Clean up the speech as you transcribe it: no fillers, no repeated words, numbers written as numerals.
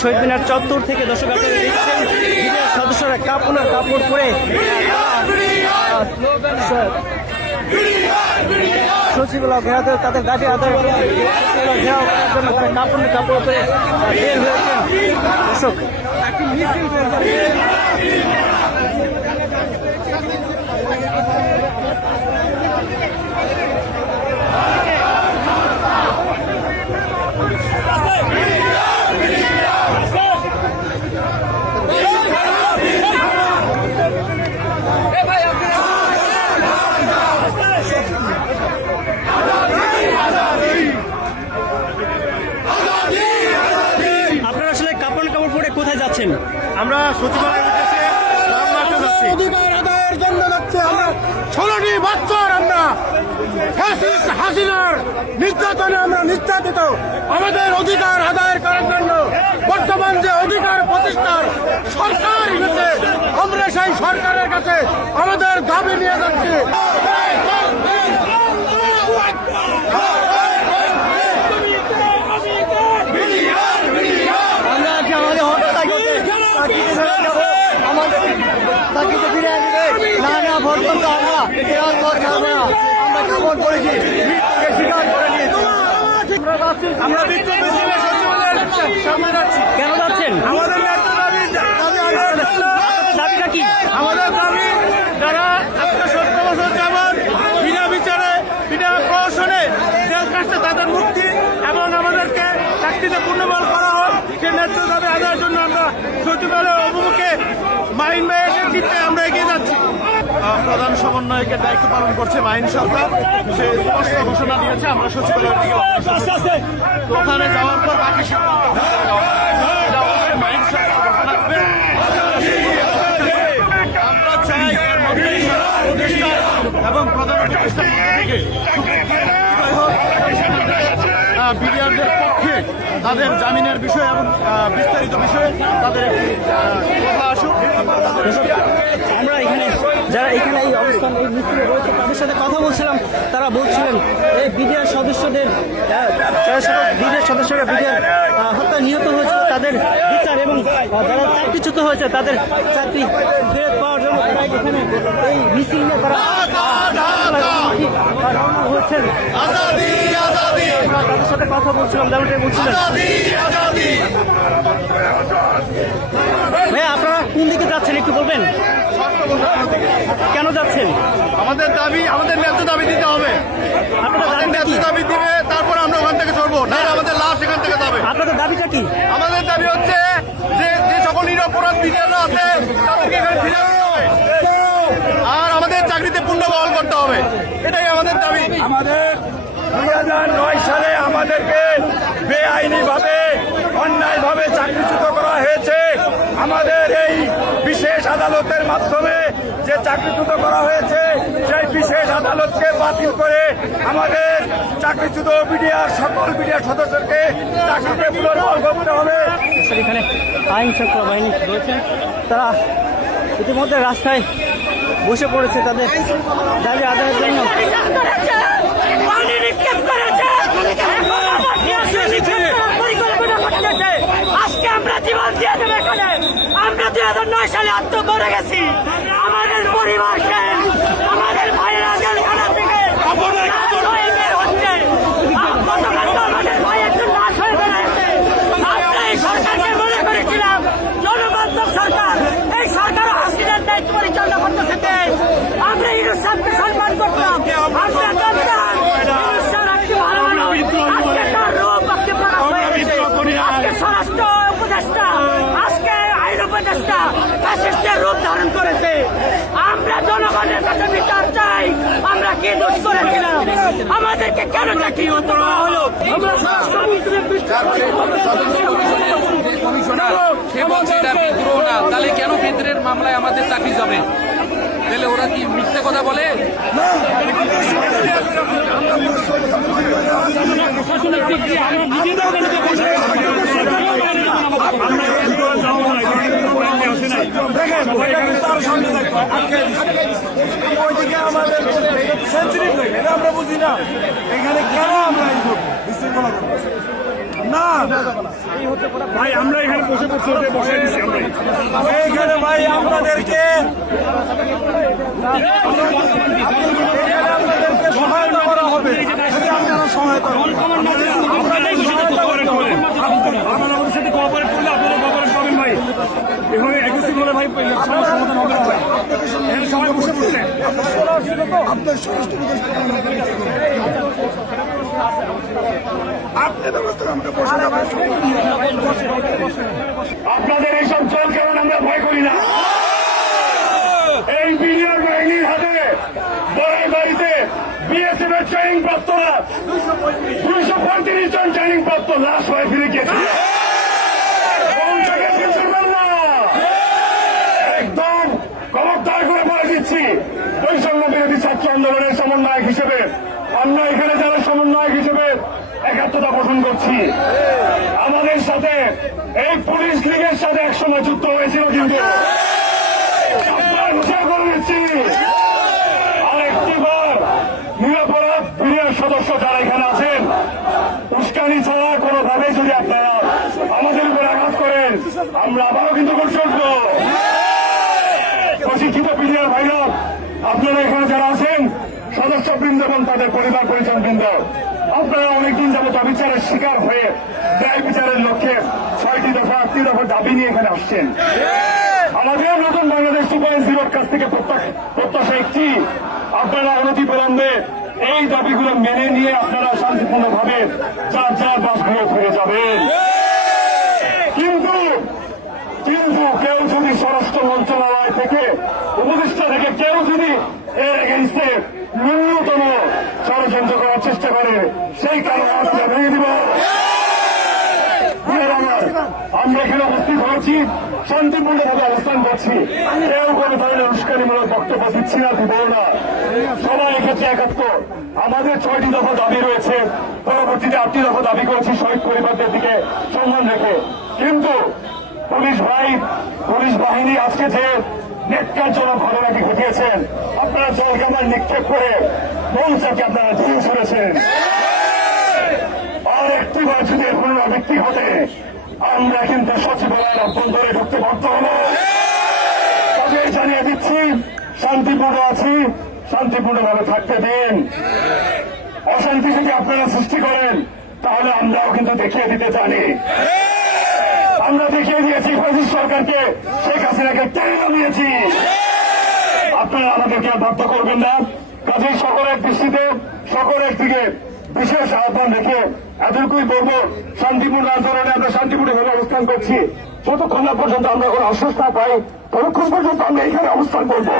শহীদ মিনার চত্বর থেকে দর্শক আপনারা দেখছেন বিডিআর সদস্যরা কাপড় পরে সচিবালয় ঘেরাতে তাদের দাবি আদায় ঘেরাও করার জন্য তারা কাপড় পরে বের হয়েছেন দর্শক। আপনারা আসলে কাপড় পরে কোথায় যাচ্ছেন? আমরা সচিবালয়ের উদ্দেশ্যে লং মার্চে যাচ্ছি। অধিকার আদায়ের জন্য যাচ্ছি আমরা। 16টি বছর আমরা ফ্যাসিস্ট হাসিনার নির্যাতনে আমরা নির্যাতিত। আমাদের অধিকার আদায় করার জন্য বর্তমান যে অধিকার প্রতিষ্ঠার সরকার হিসেবে আমরা সেই সরকারের কাছে আমাদের দাবি নিয়ে যাচ্ছি। আমরা বিক্ষোভ মিছিলে সচিবালয়ের সামনে যাচ্ছি। কেন যাচ্ছেন? আমাদের দাবিটা কি? আমাদের দাবি যারা আজকে 17 বছর যাবৎ বিনা বিচারে বিনা প্রহসনে জেল কাটছে তাদের মুক্তি এবং আমাদেরকে চাকরিতে পূর্ণবল করা হোক, সে ন্যায্য দাবি আদায়ের জন্য আমরা সচিবালয় অভিমুখে মাহিন ভাইয়ের নেতৃত্বে আমরা এগিয়ে যাচ্ছি। প্রধান সমন্বয়কের দায়িত্ব পালন করছে মাহিন সরকার। সে স্পষ্ট ঘোষণা দিয়েছে আমরা সচিবালয়ের দিকে ওখানে যাওয়ার পর বাকি সিদ্ধান্ত অবশ্যই মাহিন সরকার ঘোষণা করবে। আমরা চাই এর মধ্যে উপদেষ্টা এবং প্রধান উপদেষ্টার থেকে বিডিআরদের পক্ষে তাদের জামিনের বিষয় এবং বিস্তারিত বিষয়ে তাদের একটি কথা আসুক। আমরা এখানে যারা এখানে এই অবস্থান এই মিছিলে রয়েছে তাদের সাথে কথা বলছিলাম। তারা বলছিলেন এই বিডিআর সদস্যদের বিডিআর সদস্যরা বিডিআর হত্যা নিহত হয়েছে তাদের বিচার এবং যারা চাকরিচ্যুত হয়েছে তাদের চাকরি ফেরত পাওয়ার জন্য তারা এখানে এই মিছিল নিয়ে তারা রওনা হয়েছেন। তাদের সাথে কথা বলছিলাম, যেমনটাই বলছিলেন। ভাইয়া আপনারা কোন দিকে যাচ্ছেন একটু বলবেন? কেন যাচ্ছেন? আমাদের দাবি, আমাদের ন্যায্য দাবি দিতে হবে। আমাদের ন্যায্য দাবি দিবে, তারপর আমরা ওখান থেকে চলবো, না আমাদের লাশ এখান থেকে যাবে। আপনাদের দাবিটা কি? আমাদের দাবি হচ্ছে যে সকল নিরপরাধ বিচাররা আছে তাদেরকে এখানে ফিরে আসতে হবে আর আমাদের চাকরিতে পূর্ণ বহাল করতে হবে, এটাই আমাদের দাবি। আমাদের 2009 সালে আমাদেরকে বেআইনিভাবে অন্যায়ভাবে চাকরিচ্যুত করা হয়েছে। আমাদের এই বিশেষ আদালতের মাধ্যমে যে চাকরিচ্যুত করা হয়েছে সেই বিশেষ আদালতকে বাতিল করে আমাদের চাকরিচ্যুত বিডিআর সকল বিডিআর সদস্যকে চাকরিতে পুনর্বহাল করতে হবে। এখানে আইন শৃঙ্খলা বাহিনী রয়েছেন, তারা ইতিমধ্যে রাস্তায় বসে পড়েছে তাদের দাবি আদায়ের জন্য। আজকে আমরা জীবন দিয়ে দেবো এখানে। আমরা 2009 সালে আত্মহত্যা গেছি। আমাদের পরিবারকে আমাদের ভাইয়েরা জেলখানা থেকে হচ্ছে আমাদের ভাই একজন লাশ হয়ে বেড়াচ্ছে। আমরা এই সরকারকে মনে করেছিলাম জনবান্ধব সরকার, এই সরকার হাসিনার দায়িত্ব পরিচালনা করতেছে দেশ। আমরা ইউনুস সাহেবকে সম্মান করতাম, আমরা জানতাম ইউনুস সাহেব একটি ভালো মানুষ। আজকে তার রূপ আজকে প্রকাশ হয়ে গেছে। আজকে স্বরাষ্ট্র উপদেষ্টা, আজকে আইন উপদেষ্টা ফ্যাসিস্টের রূপ ধারণ করেছে। আমরা জনগণের কাছে বিচার চাই, আমরা কি দোষ করেছিলাম, আমাদেরকে কেন চাকরিচ্যুত করা হলো? আমরা তাহলে কেন বিদ্রোহের মামলায় আমাদের চাকরি যাবে? তাহলে ওরা কি মিথ্যে কথা বলে? আমরা বুঝি না এখানে কেন আমরা বিশৃঙ্খলা করবো। না ভাই আমরা এখানে বসে পড়ছি বসে দিচ্ছি আমরা এইখানে ভাই আপনাদেরকে সহায়তা করা হবে যদি আপনারা সহায়তা করেন আমাদের সাথে কোঅপারেট করলে আপনারা কোঅপারেট করবেন ভাই এভাবে এগ্রেসিভ হলে ভাই সমাধান হবে না ভাই এখানে সবাই বসে পড়ছে আপনার স্বরাষ্ট্র বিদেশ আপনাদের এইসব চল কেমন আমরা ভয় করি না এই বিডিআর বাহিনীর হাতে বড়াই বাড়িতে বিএসএফ এর ট্রেনিং প্রাপ্তরা 235 জন ট্রেনিং প্রাপ্ত লাশ হয়ে ফিরে গিয়েছে একদম খবরদার করে বলে দিচ্ছি বৈষম্য বিরোধী ছাত্র আন্দোলনের সমন্বয়ক হিসেবে আমরা এখানে যারা সমন্বয়ক হিসেবে একাত্মতা পোষণ করছি আমাদের সাথে এই পুলিশ লীগের সাথে একসময় যুদ্ধ হয়েছিল কিন্তু আর একটিবার নিরাপরাধ বিডিআর সদস্য যারা এখানে আছেন উস্কানি ছাড়া কোনোভাবে যদি আপনারা আমাদের উপর আঘাত করেন আমরা আবারও কিন্তু করতে উঠবো প্রশিক্ষিত বিডিআর ভাইরা আপনারা এখানে যারা আছেন সদস্যবৃন্দ এবং তাদের পরিবার পরিজনবৃন্দ আপনারা অনেকদিন যাবত অবিচারের শিকার হয়ে ন্যায় বিচারের লক্ষ্যে 6টি দফা 8টি দফা দাবি নিয়ে এখানে আসছেন আমাদের নতুন বাংলাদেশ 2.0 কাছ থেকে প্রত্যাশা একটি আপনারা অনতিবিলম্বে এই দাবিগুলো মেনে নিয়ে আপনারা শান্তিপূর্ণভাবে যার যার বাসগৃহে ফিরে যাবেন কিন্তু কেউ যদি স্বরাষ্ট্র মন্ত্রণালয় থেকে উপদেষ্টা থেকে কেউ যদি এর এগেইনস্টে ন্যূনতম ষড়যন্ত্র করার চেষ্টা করে সেই কারণে আমরা ভেঙে দিব আমরা এখানে উপস্থিত হয়েছি শান্তিপূর্ণভাবে অবস্থান করছি কেউ কোনো ধরনের উস্কানিমূলক বক্তব্য দিচ্ছি না দিব না সবাই এক্ষেত্রে একাত্ম আমাদের 6টি দফা দাবি রয়েছে পরবর্তীতে 8টি দফা দাবি করেছি শহীদ পরিবারদের দিকে সম্মান রেখে কিন্তু পুলিশ বাহিনী আজকে যে নেটকারজনক ঘটনাটি ঘটিয়েছেন আপনারা জলকামান নিক্ষেপ করে মৌচাকে আপনারা ধীরে সরেছেন আর একটিবার যদি এর পুনরাবৃত্তি ঘটে আমরা কিন্তু সচিবালয়ের অভ্যন্তরে ঢুকতে বাধ্য হব তবে জানিয়ে দিচ্ছি শান্তিপূর্ণ আছি শান্তিপূর্ণভাবে থাকতে দিন অশান্তি যদি আপনারা সৃষ্টি করেন তাহলে আমরাও কিন্তু দেখিয়ে দিতে জানি আমরা দেখিয়ে দিয়েছি ফ্যাসিস্ট সরকারকে শেখ হাসিনাকে টেনে নামিয়েছি আপনারা আমাদেরকে বাধ্য করবেন না কাজেই সকলের দৃষ্টিতে সকলের দিকে বিশেষ আহ্বান রেখে এতটুকুই বলবো শান্তিপূর্ণ আন্দোলনে আমরা শান্তিপূর্ণভাবে অবস্থান করছি যতক্ষণ না পর্যন্ত আমরা কোনো আশ্বাস না পাই ততক্ষণ পর্যন্ত আমরা এখানে অবস্থান করবো